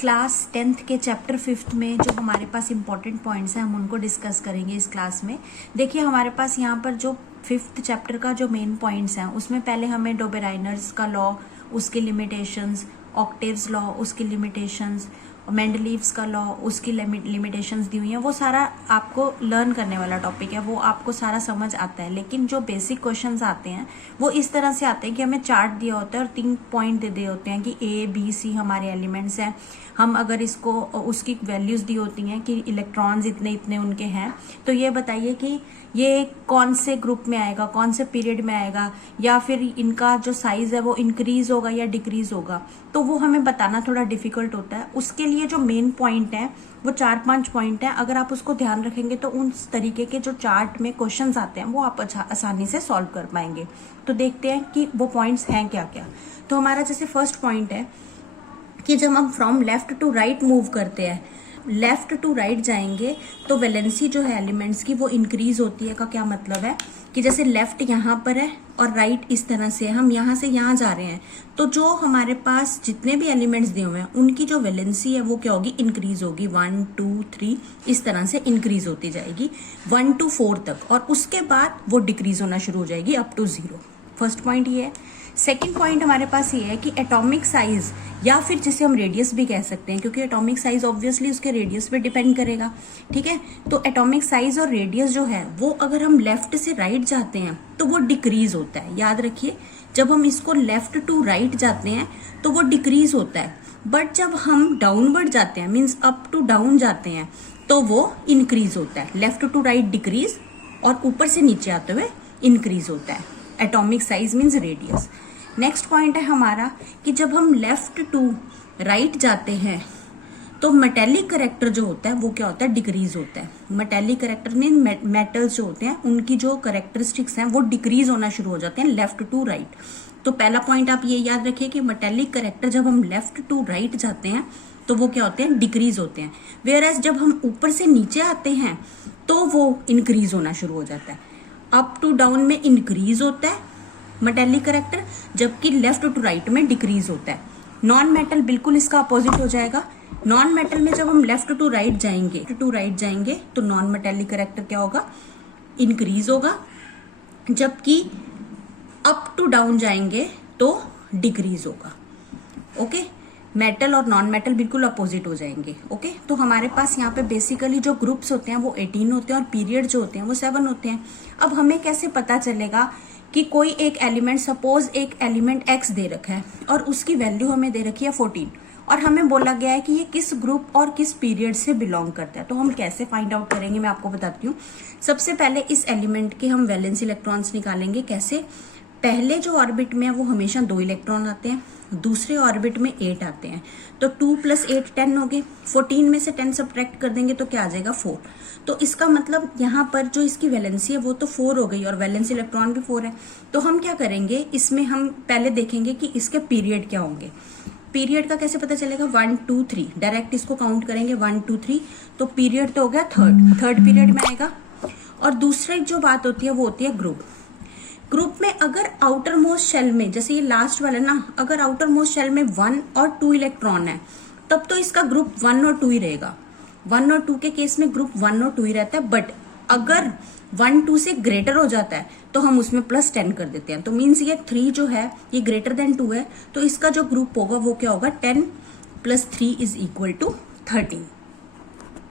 Class 10th के chapter 5th में जो हमारे पास इंपॉर्टेंट पॉइंट्स हैं हम उनको डिस्कस करेंगे इस क्लास में। देखिए हमारे पास यहाँ पर जो 5th चैप्टर का जो मेन पॉइंट्स हैं उसमें पहले हमें डोबेराइनर्स का लॉ, उसके लिमिटेशंस, ऑक्टेव्स लॉ, उसकी लिमिटेशंस, मेंडलीव्स का लॉ, उसकी लिमिटेशंस दी हुई हैं। वो सारा आपको लर्न करने वाला टॉपिक है, वो आपको सारा समझ आता है। लेकिन जो बेसिक क्वेश्चंस आते हैं वो इस तरह से आते हैं कि हमें चार्ट दिया होता है और 3 पॉइंट दे दिए होते हैं कि ए बी सी हमारे एलिमेंट्स हैं। हम अगर इसको उसकी वैल्यूज दी होती हैं कि इलेक्ट्रॉन्स इतने इतने उनके हैं, तो ये बताइए कि ये कौन से ग्रुप में आएगा, कौन से पीरियड में आएगा, या फिर इनका जो साइज है वो इंक्रीज होगा या डिक्रीज होगा। तो वो हमें बताना थोड़ा डिफिकल्ट होता है। उसके लिए जो मेन पॉइंट है वो 4-5 पॉइंट है। अगर आप उसको ध्यान रखेंगे तो उस तरीके के जो चार्ट में क्वेश्चंस आते हैं वो आप आसानी से सॉल्व कर पाएंगे। तो देखते हैं कि वो पॉइंट्स हैं क्या क्या। तो हमारा जैसे फर्स्ट पॉइंट है कि जब हम from left to right move करते हैं, लेफ्ट टू राइट जाएंगे तो वैलेंसी जो है एलिमेंट्स की वो इंक्रीज होती है। का क्या मतलब है कि जैसे लेफ्ट यहाँ पर है और राइट इस तरह से, हम यहाँ से यहाँ जा रहे हैं, तो जो हमारे पास जितने भी एलिमेंट्स दिए हुए हैं उनकी जो वैलेंसी है वो क्या होगी, इंक्रीज होगी। 1 2 3 इस तरह से इंक्रीज होती जाएगी 1 to 4 तक, और उसके बाद वो डिक्रीज होना शुरू हो जाएगी अप टू 0। फर्स्ट पॉइंट ये है। सेकेंड पॉइंट हमारे पास ये है कि एटॉमिक साइज, या फिर जिसे हम रेडियस भी कह सकते हैं, क्योंकि एटॉमिक साइज ऑब्वियसली उसके रेडियस पे डिपेंड करेगा। ठीक है, तो एटॉमिक साइज और रेडियस जो है वो अगर हम लेफ्ट से राइट जाते हैं तो वो डिक्रीज होता है। याद रखिए, जब हम इसको लेफ्ट टू राइट जाते हैं तो वो डिक्रीज होता है, बट जब हम डाउनवर्ड जाते हैं, मीन्स अप टू डाउन जाते हैं, तो वो इंक्रीज होता है। लेफ्ट टू राइट डिक्रीज और ऊपर से नीचे आते हुए इंक्रीज होता है। Atomic size means radius. Next point है हमारा कि जब हम लेफ्ट टू राइट जाते हैं तो मेटेलिक करेक्टर जो होता है वो क्या होता है, डिक्रीज होता है। मेटेलिक करेक्टर मीन मेटल्स जो होते हैं उनकी जो करेक्टरिस्टिक्स हैं वो डिक्रीज होना शुरू हो जाते हैं लेफ्ट टू राइट। तो पहला पॉइंट आप ये याद रखिए कि मेटेलिक करेक्टर जब हम लेफ्ट टू राइट जाते हैं तो वो क्या होते हैं, डिक्रीज होते हैं। वेयर एज जब हम ऊपर से नीचे आते हैं तो वो इंक्रीज होना शुरू हो जाता है। अप टू डाउन में इंक्रीज होता है मेटेलिक करेक्टर, जबकि लेफ्ट टू राइट में डिक्रीज होता है। नॉन मेटल बिल्कुल इसका अपोजिट हो जाएगा। नॉन मेटल में जब हम लेफ्ट टू राइट जाएंगे तो नॉन मेटेलिक करेक्टर क्या होगा, इंक्रीज होगा, जबकि अप टू डाउन जाएंगे तो डिक्रीज होगा। ओके, मेटल और नॉन मेटल बिल्कुल अपोजिट हो जाएंगे। ओके, तो हमारे पास यहाँ पे बेसिकली जो ग्रुप्स होते हैं वो 18 होते हैं और पीरियड जो होते हैं वो 7 होते हैं। अब हमें कैसे पता चलेगा कि कोई एक एलिमेंट, सपोज एक एलिमेंट x दे रखा है और उसकी वैल्यू हमें दे रखी है 14, और हमें बोला गया है कि ये किस ग्रुप और किस पीरियड से बिलोंग करता है। तो हम कैसे फाइंड आउट करेंगे, मैं आपको बताती हूँ। सबसे पहले इस एलिमेंट के हम वैलेंस इलेक्ट्रॉन्स निकालेंगे। कैसे, पहले जो ऑर्बिट में है वो हमेशा 2 इलेक्ट्रॉन आते हैं, दूसरे ऑर्बिट में 8 आते हैं। तो 2 + 8 10 हो गए। 14 में से 10 सब्ट्रैक्ट कर देंगे तो क्या आ जाएगा, 4। तो इसका मतलब यहाँ पर जो इसकी वैलेंसी है वो तो 4 हो गई और वैलेंस इलेक्ट्रॉन भी 4 है। तो हम क्या करेंगे, इसमें हम पहले देखेंगे कि इसके पीरियड क्या होंगे। पीरियड का कैसे पता चलेगा, 1 2 3 डायरेक्ट इसको काउंट करेंगे 1 2 3, तो पीरियड तो हो गया थर्ड पीरियड में आएगा। और दूसरी जो बात होती है वो होती है ग्रुप में अगर आउटर मोस्ट शेल में, जैसे ये लास्ट वाला ना, अगर आउटर मोस्ट शेल में 1 और 2 इलेक्ट्रॉन है तब तो इसका ग्रुप 1 और 2 ही रहेगा। 1 और 2 के केस में ग्रुप 1 और 2 ही रहता है। बट अगर 1 2 से ग्रेटर हो जाता है तो हम उसमें +10 कर देते हैं। तो मीन्स ये 3 जो है ये ग्रेटर देन 2 है, तो इसका जो ग्रुप होगा वो क्या होगा, 10 + 3 = 13।